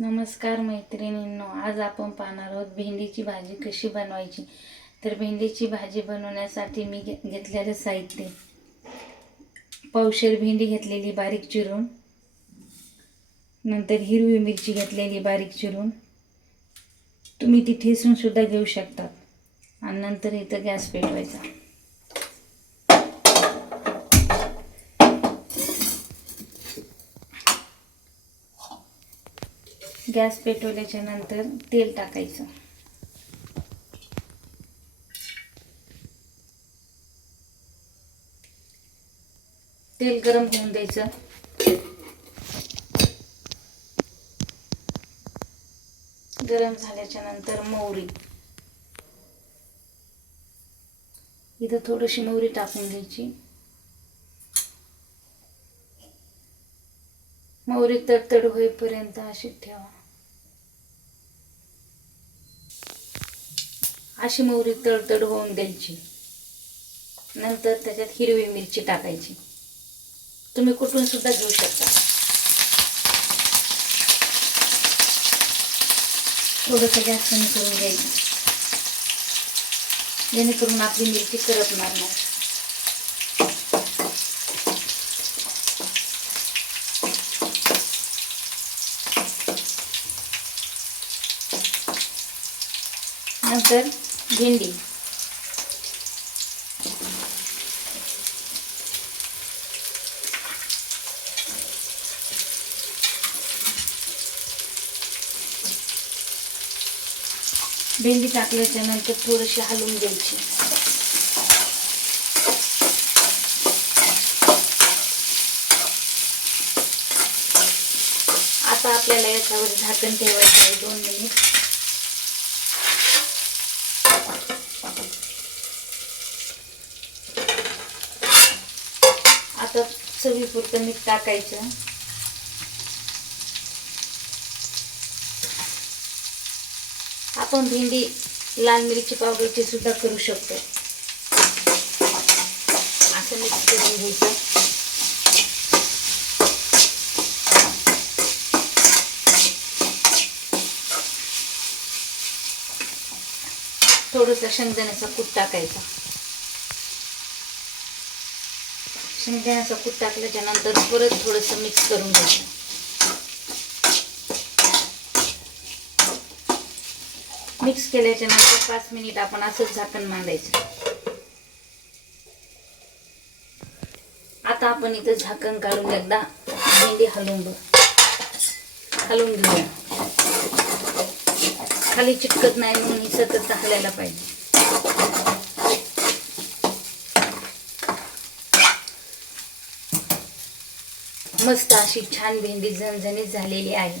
नमस्कार मैत्रिणींनो, आज आपण पाहणार आहोत भेंडीची भाजी कशी बनवायची। तर भेंडीची भाजी बनवण्यासाठी मी घेतलेले साहित्य, पावशेर भेंडी घेतलेली बारीक चिरून, नंतर हिरवी मिरची घेतलेली बारीक चिरून, तुम्ही ती ठेचून सुद्धा घेऊ शकता। आणि नंतर इथं गॅस पेटवायचा। गॅस पेटवल्याच्या नंतर तेल टाकायचं। तेल गरम होऊन द्यायचं। गरम झाल्याच्या नंतर मोहरी, इथं थोडीशी मोहरी टाकून द्यायची। मोहरी तडतड होईपर्यंत अशी ठेवा। अशी मोहरी तडतड होऊन द्यायची। नंतर त्याच्यात हिरवी मिरची टाकायची, तुम्ही कुठून सुद्धा घेऊ शकता। थोडंसं गॅस कमी करून घ्यायचं, जेणेकरून आपली मिरची करपणार नाही। नंतर भेंडी, भेंडी टाकल्याच्या नंतर थोडीशी हलवून द्यायची। आता आपल्याला याच्यावर झाकण ठेवायचं आहे 2 मिनिट। आता चवीपुरतं मीठ टाकायचं। आपण भेंडी लाल मिरची पावडरची सुद्धा करू शकतो। असं मिक्स करून घ्यायचं। थोडंसं शेंगदाण्याचा कूट टाकायचा। शेंगदाण्याचा कूट टाकल्याच्या नंतर परत थोडंसं मिक्स करून घ्यायचं। मिक्स केल्याच्या नंतर 5 मिनिट आपण असंच झाकण मांडायचं। आता आपण इथं झाकण काढून एकदा भेंडी हलवून घेऊया। खाली चिटकत नाही म्हणून सतत हलायला पाहिजे। मस्त अशी छान भेंडी झणझणीत झालेली आहे।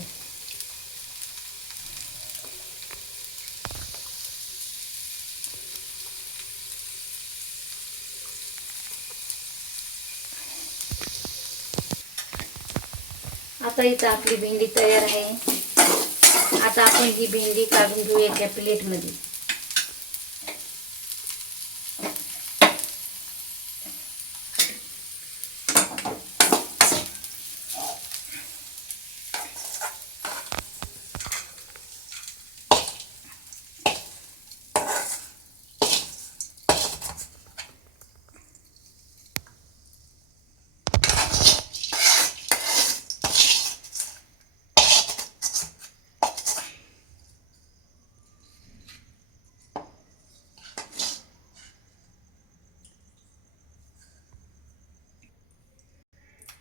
आता इथं आपली भेंडी तयार आहे। आता आपण ही भेंडी काढून घेऊया एका प्लेटमध्ये।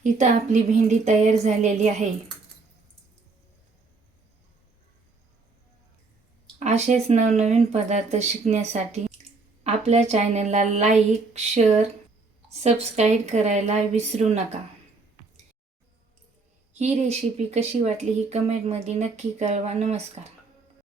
इथं आपली भेंडी तयार झालेली आहे। असेच नवनवीन पदार्थ शिकण्यासाठी आपल्या चॅनलला लाईक, शेअर, सबस्क्राईब करायला विसरू नका। ही रेसिपी कशी वाटली ही कमेंटमध्ये नक्की कळवा। नमस्कार।